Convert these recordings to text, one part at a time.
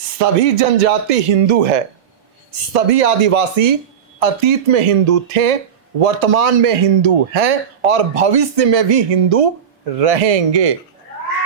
सभी जनजाति हिंदू है, सभी आदिवासी अतीत में हिंदू थे, वर्तमान में हिंदू हैं और भविष्य में भी हिंदू रहेंगे।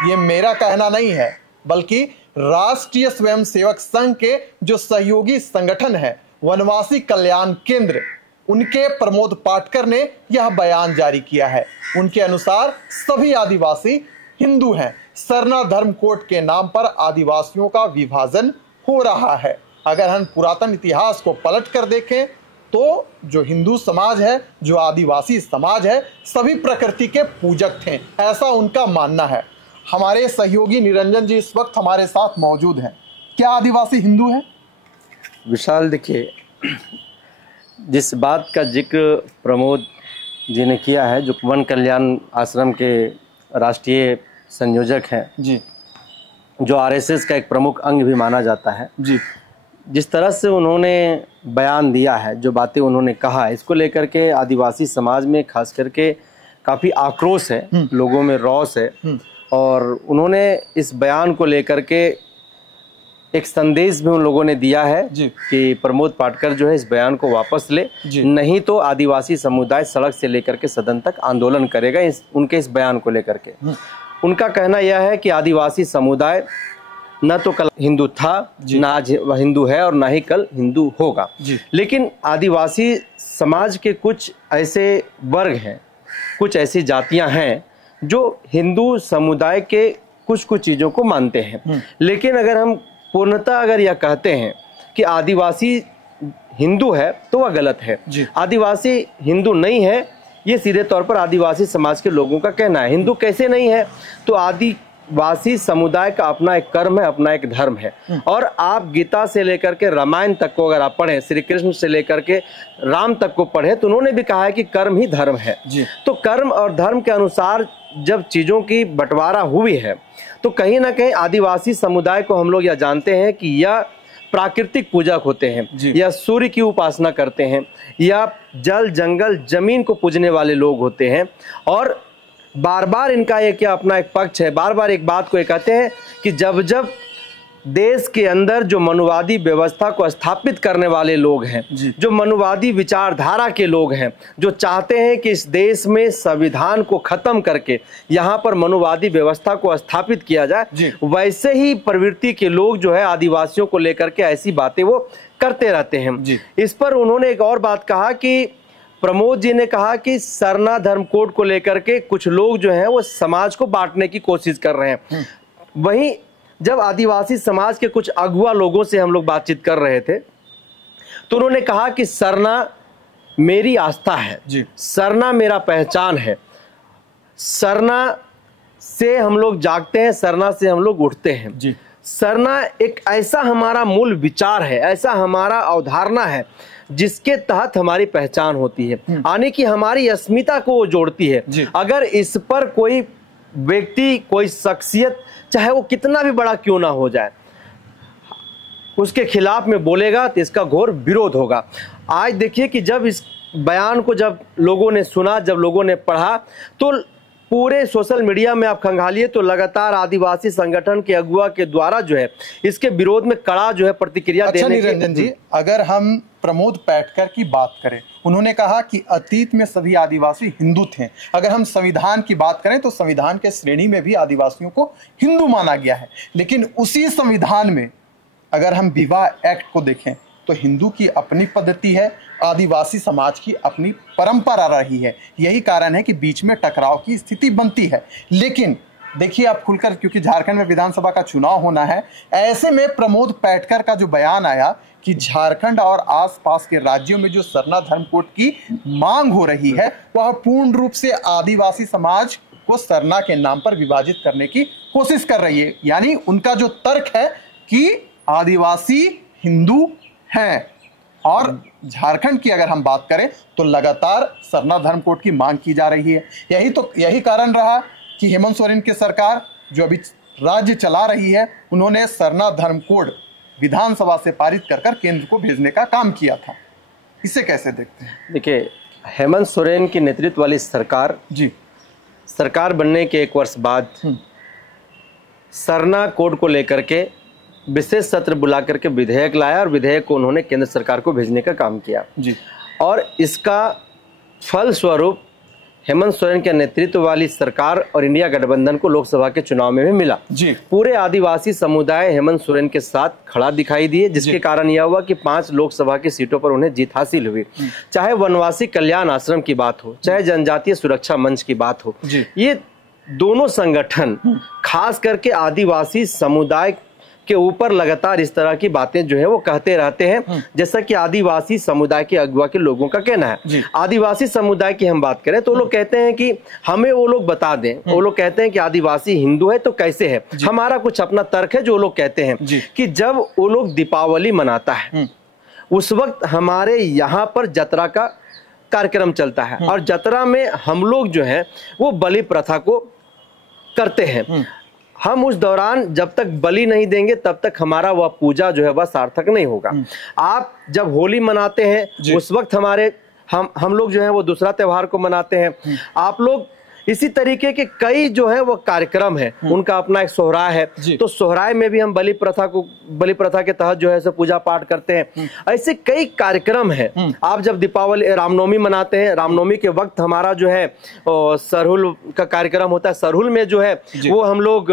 ये मेरा कहना नहीं है, बल्कि राष्ट्रीय स्वयंसेवक संघ के जो सहयोगी संगठन है वनवासी कल्याण केंद्र, उनके प्रमोद पाटकर ने यह बयान जारी किया है। उनके अनुसार सभी आदिवासी हिंदू हैं। सरना धर्म कोड के नाम पर आदिवासियों का विभाजन हो रहा है। अगर हम पुरातन इतिहास को पलट कर देखें तो जो हिंदू समाज है, जो आदिवासी समाज है, सभी प्रकृति के पूजक थे, ऐसा उनका मानना है। हमारे सहयोगी निरंजन जी इस वक्त हमारे साथ मौजूद हैं। क्या आदिवासी हिंदू हैं? विशाल, देखिए, जिस बात का जिक्र प्रमोद जी ने किया है, जो वन कल्याण आश्रम के राष्ट्रीय संयोजक हैं जी, जो आरएसएस का एक प्रमुख अंग भी माना जाता है जी, जिस तरह से उन्होंने बयान दिया है, जो बातें उन्होंने कहा, इसको लेकर के आदिवासी समाज में खास करके काफ़ी आक्रोश है, लोगों में रौस है। और उन्होंने इस बयान को लेकर के एक संदेश भी उन लोगों ने दिया है कि प्रमोद पाटकर जो है इस बयान को वापस ले, नहीं तो आदिवासी समुदाय सड़क से लेकर के सदन तक आंदोलन करेगा उनके इस बयान को लेकर के। उनका कहना यह है कि आदिवासी समुदाय न तो कल हिंदू था, न आज हिंदू है और न ही कल हिंदू होगा, लेकिन आदिवासी समाज के कुछ ऐसे वर्ग हैं, कुछ ऐसी जातियां हैं जो हिंदू समुदाय के कुछ चीज़ों को मानते हैं। लेकिन अगर हम पूर्णतः अगर यह कहते हैं कि आदिवासी हिंदू है तो वह गलत है। आदिवासी हिंदू नहीं है, ये सीधे तौर पर आदिवासी समाज के लोगों का कहना है। हिंदू कैसे नहीं है? तो आदिवासी समुदाय का अपना एक कर्म है, अपना एक धर्म है। और आप गीता से लेकर के रामायण तक को अगर आप पढ़ें, श्री कृष्ण से लेकर के राम तक को पढ़ें, तो उन्होंने भी कहा है कि कर्म ही धर्म है। तो कर्म और धर्म के अनुसार जब चीज़ों की बंटवारा हुई है तो कहीं ना कहीं आदिवासी समुदाय को हम लोग यह जानते हैं कि यह प्राकृतिक पूजक होते हैं, या सूर्य की उपासना करते हैं, या जल जंगल जमीन को पूजने वाले लोग होते हैं। और बार बार इनका ये क्या अपना एक पक्ष है, बार बार एक बात को ये कहते हैं कि जब जब देश के अंदर जो मनुवादी व्यवस्था को स्थापित करने वाले लोग हैं, जो मनुवादी विचारधारा के लोग हैं, जो चाहते हैं कि इस देश में संविधान को खत्म करके यहाँ पर मनुवादी व्यवस्था को स्थापित किया जाए, वैसे ही प्रवृत्ति के लोग जो है आदिवासियों को लेकर के ऐसी बातें वो करते रहते हैं। इस पर उन्होंने एक और बात कहा कि प्रमोद जी ने कहा कि सरना धर्म कोड को लेकर के कुछ लोग जो हैं वो समाज को बांटने की कोशिश कर रहे हैं। वहीं जब आदिवासी समाज के कुछ अगुआ लोगों से हम लोग बातचीत कर रहे थे तो उन्होंने कहा कि सरना मेरी आस्था है, सरना मेरा पहचान है, सरना से हम लोग जागते हैं, सरना से हम लोग उठते हैं। सरना एक ऐसा हमारा मूल विचार है, ऐसा हमारा अवधारणा है जिसके तहत हमारी पहचान होती है, यानी कि हमारी अस्मिता को वो जोड़ती है। अगर इस पर कोई व्यक्ति, कोई शख्सियत, चाहे वो कितना भी बड़ा क्यों ना हो जाए, उसके खिलाफ में बोलेगा तो इसका घोर विरोध होगा। आज देखिए कि जब इस बयान को जब लोगों ने सुना, जब लोगों ने पढ़ा, तो पूरे सोशल मीडिया में आप खंगालिए तो लगातार आदिवासी संगठन के अगुआ के द्वारा जो है इसके विरोध में कड़ा जो है प्रतिक्रिया देने की। निरंजन जी, अगर हम प्रमोद पाटकर की बात करें, उन्होंने कहा कि अतीत में सभी आदिवासी हिंदू थे। अगर हम संविधान की बात करें तो संविधान के श्रेणी में भी आदिवासियों को हिंदू माना गया है, लेकिन उसी संविधान में अगर हम विवाह एक्ट को देखें तो हिंदू की अपनी पद्धति है, आदिवासी समाज की अपनी परंपरा रही है। यही कारण है कि बीच में टकराव की स्थिति बनती है। लेकिन देखिए आप खुलकर, क्योंकि झारखंड में विधानसभा का चुनाव होना है, ऐसे में प्रमोद पाटकर का जो बयान आया कि झारखंड और आसपास के राज्यों में जो सरना धर्म कोड की मांग हो रही है वह पूर्ण रूप से आदिवासी समाज को सरना के नाम पर विभाजित करने की कोशिश कर रही है। यानी उनका जो तर्क है कि आदिवासी हिंदू हैं। और झारखंड की अगर हम बात करें तो लगातार सरना धर्म कोड की मांग की जा रही है। यही कारण रहा कि हेमंत सोरेन की सरकार जो अभी राज्य चला रही है, उन्होंने सरना धर्म कोड विधानसभा से पारित कर केंद्र को भेजने का काम किया था। इसे कैसे देखते हैं? देखिए, हेमंत सोरेन की नेतृत्व वाली सरकार बनने के 1 वर्ष बाद सरना कोड को लेकर के विशेष सत्र बुला करके विधेयक लाया और विधेयक को उन्होंने केंद्र सरकार को भेजने का काम किया जी। और इसका फल स्वरूप हेमंत सोरेन के नेतृत्व वाली सरकार और इंडिया गठबंधन को लोकसभा के चुनाव में भी मिला जी। पूरे आदिवासी समुदाय हेमंत सोरेन के साथ खड़ा दिखाई दिए, जिसके कारण यह हुआ कि 5 लोकसभा की सीटों पर उन्हें जीत हासिल हुई। चाहे वनवासी कल्याण आश्रम की बात हो, चाहे जनजातीय सुरक्षा मंच की बात हो, ये दोनों संगठन खास करके आदिवासी समुदाय के ऊपर लगातार इस तरह की बातें जो है वो कहते रहते हैं, जैसा कि आदिवासी समुदाय के अगुवा के लोगों का कहना है। आदिवासी समुदाय की हम बात करें तो लोग कहते हैं कि हमें वो लोग बता दें, वो लोग कहते हैं कि आदिवासी हिंदू है तो कैसे है। हमारा कुछ अपना तर्क है जो लोग कहते हैं कि जब वो लोग दीपावली मनाता है उस वक्त हमारे यहाँ पर जतरा का कार्यक्रम चलता है और जतरा में हम लोग जो है वो बलि प्रथा को करते हैं। हम उस दौरान जब तक बलि नहीं देंगे तब तक हमारा वह पूजा जो है वह सार्थक नहीं होगा। आप जब होली मनाते हैं उस वक्त हम लोग जो है वो दूसरा त्योहार को मनाते हैं। आप लोग इसी तरीके के कई जो है वो कार्यक्रम है, उनका अपना एक सोहराय है, तो सोहराय में भी हम बलि प्रथा के तहत जो है सो पूजा पाठ करते हैं। ऐसे कई कार्यक्रम है। आप जब दीपावली रामनवमी मनाते हैं, रामनवमी के वक्त हमारा जो है सरहुल का कार्यक्रम होता है, सरहुल में जो है वो हम लोग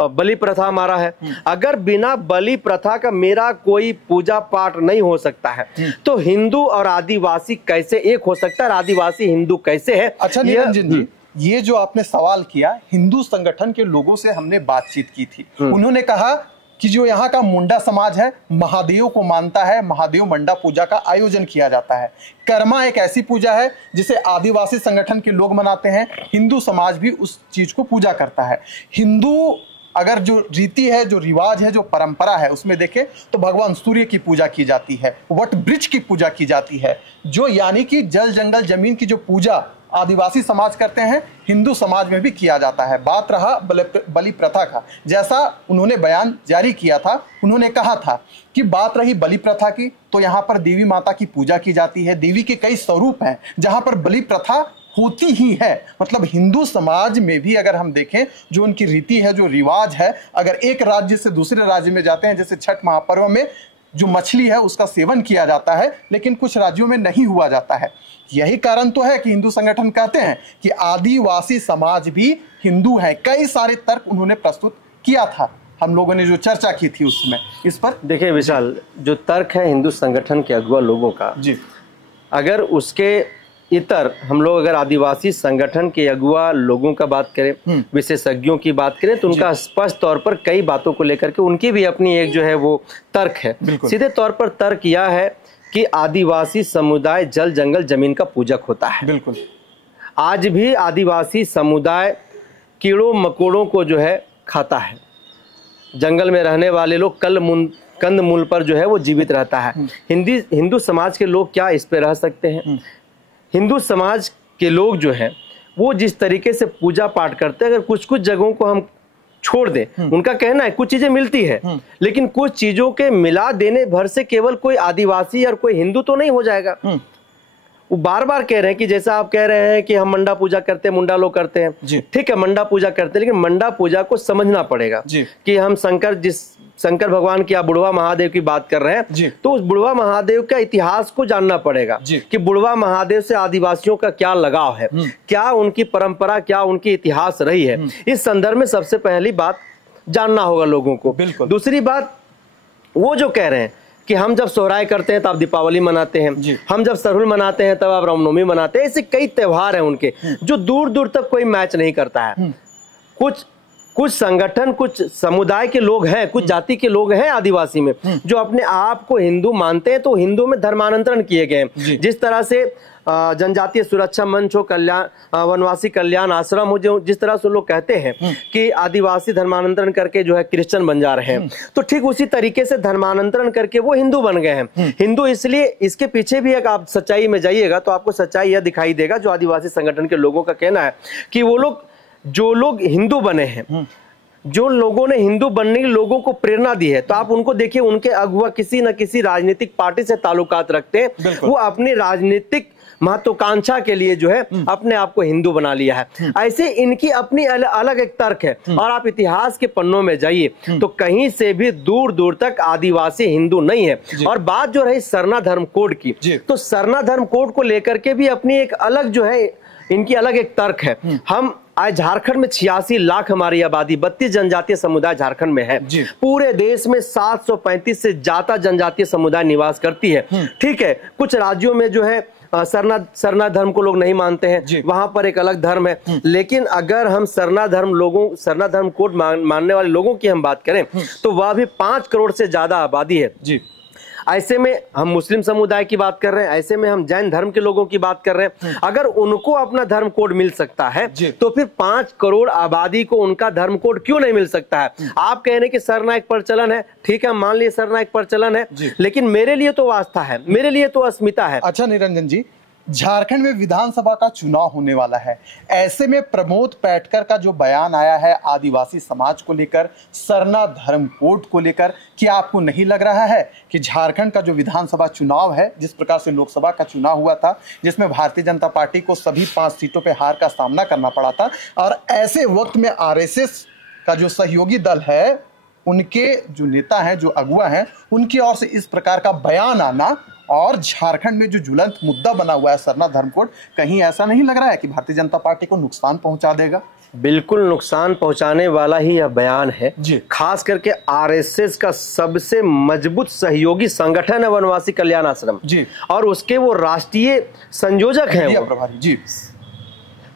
बलि प्रथा हमारा है। अगर बिना बलि प्रथा का मेरा कोई पूजा पाठ नहीं हो सकता है तो हिंदू और आदिवासी कैसे एक हो सकता है, आदिवासी हिंदू कैसे है? अच्छा निरंजन जी, ये जो आपने सवाल किया, हिंदू संगठन के लोगों से हमने बातचीत की थी। उन्होंने कहा कि जो यहाँ का मुंडा समाज है महादेव को मानता है, महादेव मंडा पूजा का आयोजन किया जाता है। कर्मा एक ऐसी पूजा है जिसे आदिवासी संगठन के लोग मनाते हैं, हिंदू समाज भी उस चीज को पूजा करता है। हिंदू अगर जो रीति है, जो रिवाज है, जो परंपरा है, उसमें देखें तो भगवान सूर्य की पूजा की जाती है, वट वृक्ष की पूजा की जाती है, जो यानी कि जल जंगल जमीन की जो पूजा आदिवासी समाज करते हैं, हिंदू समाज में भी किया जाता है। बात रहा बलि प्रथा का, जैसा उन्होंने बयान जारी किया था, उन्होंने कहा था कि बात रही बलि प्रथा की तो यहाँ पर देवी माता की पूजा की जाती है। देवी के कई स्वरूप हैं जहाँ पर बलि प्रथा होती ही है। मतलब हिंदू समाज में भी अगर हम देखें जो उनकी रीति है, जो रिवाज है, अगर एक राज्य से दूसरे राज्य में जाते हैं, जैसे छठ महापर्व में जो मछली है उसका सेवन किया जाता है, लेकिन कुछ राज्यों में नहीं हुआ जाता है। यही कारण तो है कि हिंदू संगठन कहते हैं कि आदिवासी समाज भी हिंदू है। कई सारे तर्क उन्होंने प्रस्तुत किया था, हम लोगों ने जो चर्चा की थी उसमें। इस पर देखिए विशाल, जो तर्क है हिंदू संगठन के अगुवा लोगों का जी, अगर उसके इतर हम लोग अगर आदिवासी संगठन के अगुवा लोगों का बात करें, विशेषज्ञों की बात करें, तो उनका स्पष्ट तौर पर कई बातों को लेकर के उनकी भी अपनी एक जो है वो तर्क है। सीधे तौर पर तर्क यह है कि आदिवासी समुदाय जल जंगल जमीन का पूजक होता है। बिल्कुल, आज भी आदिवासी समुदाय कीड़ों मकोड़ों को जो है खाता है। जंगल में रहने वाले लोग कंद मूल पर जो है वो जीवित रहता है। हिंदू समाज के लोग क्या इस पे रह सकते हैं? हिंदू समाज के लोग जो हैं वो जिस तरीके से पूजा पाठ करते हैं, अगर कुछ कुछ जगहों को हम छोड़ दें, उनका कहना है कुछ चीजें मिलती है, लेकिन कुछ चीजों के मिला देने भर से केवल कोई आदिवासी और कोई हिंदू तो नहीं हो जाएगा। वो बार बार कह रहे हैं कि जैसा आप कह रहे हैं कि हम मंडा पूजा करते हैं, मुंडा लोग करते हैं, ठीक है मंडा पूजा करते हैं, लेकिन मंडा पूजा को समझना पड़ेगा कि हम शंकर भगवान की, आप बुढ़वा महादेव की बात कर रहे हैं, तो उस बुढ़वा महादेव का इतिहास को जानना पड़ेगा कि बुढ़वा महादेव से आदिवासियों का क्या लगाव है, क्या उनकी परंपरा, क्या उनकी इतिहास रही है। इस संदर्भ में सबसे पहली बात जानना होगा लोगों को। दूसरी बात, वो जो कह रहे हैं कि हम जब सोहराय करते हैं तब आप दीपावली मनाते हैं, हम जब सरहुल मनाते हैं तब आप रामनवमी मनाते हैं, ऐसे कई त्योहार हैं उनके जो दूर दूर तक कोई मैच नहीं करता है। कुछ संगठन, कुछ समुदाय के लोग हैं, कुछ जाति के लोग हैं आदिवासी में जो अपने आप को हिंदू मानते हैं, तो हिंदू में धर्मांतरण किए गए हैं। जिस तरह से जनजातीय सुरक्षा मंच हो, वनवासी कल्याण आश्रम हो, जो जिस तरह से लोग कहते हैं कि आदिवासी धर्मांतरण करके जो है क्रिश्चियन बन जा रहे हैं, तो ठीक उसी तरीके से धर्मांतरण करके वो हिंदू बन गए हैं। हिंदू इसलिए, इसके पीछे भी एक आप सच्चाई में जाइएगा तो आपको सच्चाई यह दिखाई देगा, जो आदिवासी संगठन के लोगों का कहना है कि वो लोग, जो लोग हिंदू बने हैं, जो लोगों ने हिंदू बनने के लोगों को प्रेरणा दी है, तो आप उनको देखिए, उनके अगुवा किसी न किसी राजनीतिक पार्टी से ताल्लुकात रखते हैं। वो अपनी राजनीतिक महत्वाकांक्षा के लिए जो है अपने आप को हिंदू बना लिया है। ऐसे इनकी अपनी अलग एक तर्क है। और आप इतिहास के पन्नों में जाइए तो कहीं से भी दूर दूर तक आदिवासी हिंदू नहीं है। और बात जो रही सरना धर्म कोड की, तो सरना धर्म कोड को लेकर के भी अपनी एक अलग जो है इनकी अलग एक तर्क है। हम आज झारखंड में 86 लाख हमारी आबादी, 32 जनजातीय समुदाय झारखंड में है। पूरे देश में 735 से ज्यादा जनजातीय समुदाय निवास करती है। ठीक है, कुछ राज्यों में जो है सरना धर्म को लोग नहीं मानते हैं, वहां पर एक अलग धर्म है। लेकिन अगर हम सरना धर्म कोड मानने वाले लोगों की हम बात करें तो वह भी 5 करोड़ से ज्यादा आबादी है जी। ऐसे में हम मुस्लिम समुदाय की बात कर रहे हैं, ऐसे में हम जैन धर्म के लोगों की बात कर रहे हैं। अगर उनको अपना धर्म कोड मिल सकता है तो फिर 5 करोड़ आबादी को उनका धर्म कोड क्यों नहीं मिल सकता है? आप कह रहे हैं कि सरना एक प्रचलन है, ठीक है, मान लिए सरना एक प्रचलन है, लेकिन मेरे लिए तो आस्था है, मेरे लिए तो अस्मिता है। अच्छा निरंजन जी, झारखंड में विधानसभा का चुनाव होने वाला है, ऐसे में प्रमोद पैटकर का जो बयान आया है आदिवासी समाज को लेकर, सरना धर्म कोड को लेकर, क्या आपको नहीं लग रहा है कि झारखंड का जो विधानसभा चुनाव है, जिस प्रकार से लोकसभा का चुनाव हुआ था जिसमें भारतीय जनता पार्टी को सभी 5 सीटों पर हार का सामना करना पड़ा था, और ऐसे वक्त में आरएसएस का जो सहयोगी दल है, उनके जो नेता हैं, जो अगुआ हैं, उनकी ओर से इस प्रकार का बयान आना और झारखंड में जो ज्वलंत मुद्दा बना हुआ है सरना धर्म कोड, कहीं ऐसा नहीं लग रहा है कि भारतीय जनता पार्टी को नुकसान पहुंचा देगा? बिल्कुल नुकसान पहुंचाने वाला ही यह बयान है जी। खास करके आरएसएस का सबसे मजबूत सहयोगी संगठन है वनवासी कल्याण आश्रम जी, और उसके वो राष्ट्रीय संयोजक हैं प्रभारी जी।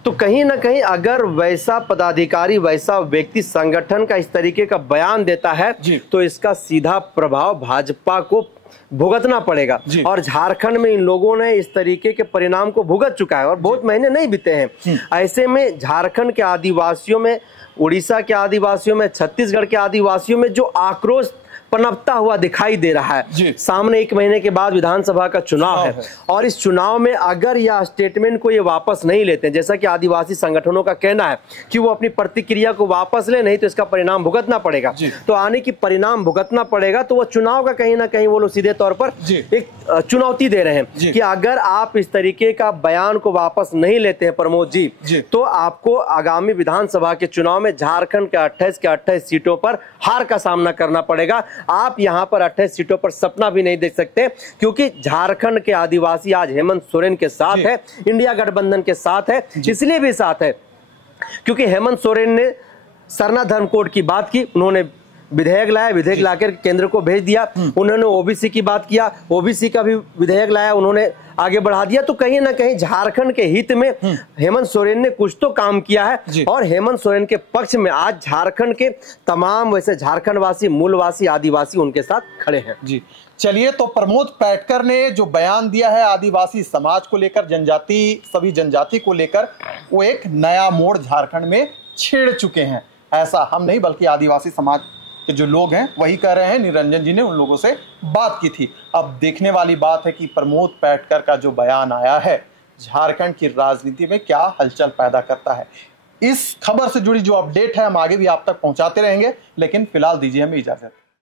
तो कहीं ना कहीं अगर वैसा पदाधिकारी, वैसा व्यक्ति संगठन का इस तरीके का बयान देता है तो इसका सीधा प्रभाव भाजपा को भुगतना पड़ेगा। और झारखंड में इन लोगों ने इस तरीके के परिणाम को भुगत चुका है और बहुत महीने नहीं बीते हैं। ऐसे में झारखंड के आदिवासियों में, उड़ीसा के आदिवासियों में, छत्तीसगढ़ के आदिवासियों में जो आक्रोश पनपता हुआ दिखाई दे रहा है। सामने 1 महीने के बाद विधानसभा का चुनाव है और इस चुनाव में अगर यह स्टेटमेंट को ये वापस नहीं लेते, जैसा कि आदिवासी संगठनों का कहना है कि वो अपनी प्रतिक्रिया को वापस ले, नहीं तो इसका परिणाम भुगतना पड़ेगा। तो आने की परिणाम भुगतना पड़ेगा, तो वो चुनाव का कहीं ना कहीं वो लोग सीधे तौर पर एक चुनौती दे रहे हैं कि अगर आप इस तरीके का बयान को वापस नहीं लेते हैं प्रमोद जी, तो आपको आगामी विधानसभा के चुनाव में झारखंड के 28 के 28 सीटों पर हार का सामना करना पड़ेगा। आप यहां पर 28 सीटों पर सपना भी नहीं देख सकते, क्योंकि झारखंड के आदिवासी आज हेमंत सोरेन के साथ है, इंडिया गठबंधन के साथ है। इसलिए भी साथ है क्योंकि हेमंत सोरेन ने सरना धर्म कोड की बात की, उन्होंने विधेयक लाया, विधेयक लाकर केंद्र को भेज दिया। उन्होंने ओबीसी की बात किया, ओबीसी का भी विधेयक लाया, उन्होंने आगे बढ़ा दिया। तो कहीं ना कहीं झारखंड के हित में हेमंत सोरेन ने कुछ तो काम किया है और हेमंत सोरेन के पक्ष में आज झारखंड के तमाम वैसे झारखंड वासी, मूलवासी, आदिवासी उनके साथ खड़े हैं जी। चलिए, तो प्रमोद पैटकर ने जो बयान दिया है आदिवासी समाज को लेकर, जनजाति, सभी जनजाति को लेकर, वो एक नया मोड़ झारखंड में छेड़ चुके हैं। ऐसा हम नहीं बल्कि आदिवासी समाज कि जो लोग हैं वही कह रहे हैं। निरंजन जी ने उन लोगों से बात की थी। अब देखने वाली बात है कि प्रमोद पैटकर का जो बयान आया है झारखंड की राजनीति में क्या हलचल पैदा करता है। इस खबर से जुड़ी जो अपडेट है हम आगे भी आप तक पहुंचाते रहेंगे, लेकिन फिलहाल दीजिए हमें इजाजत।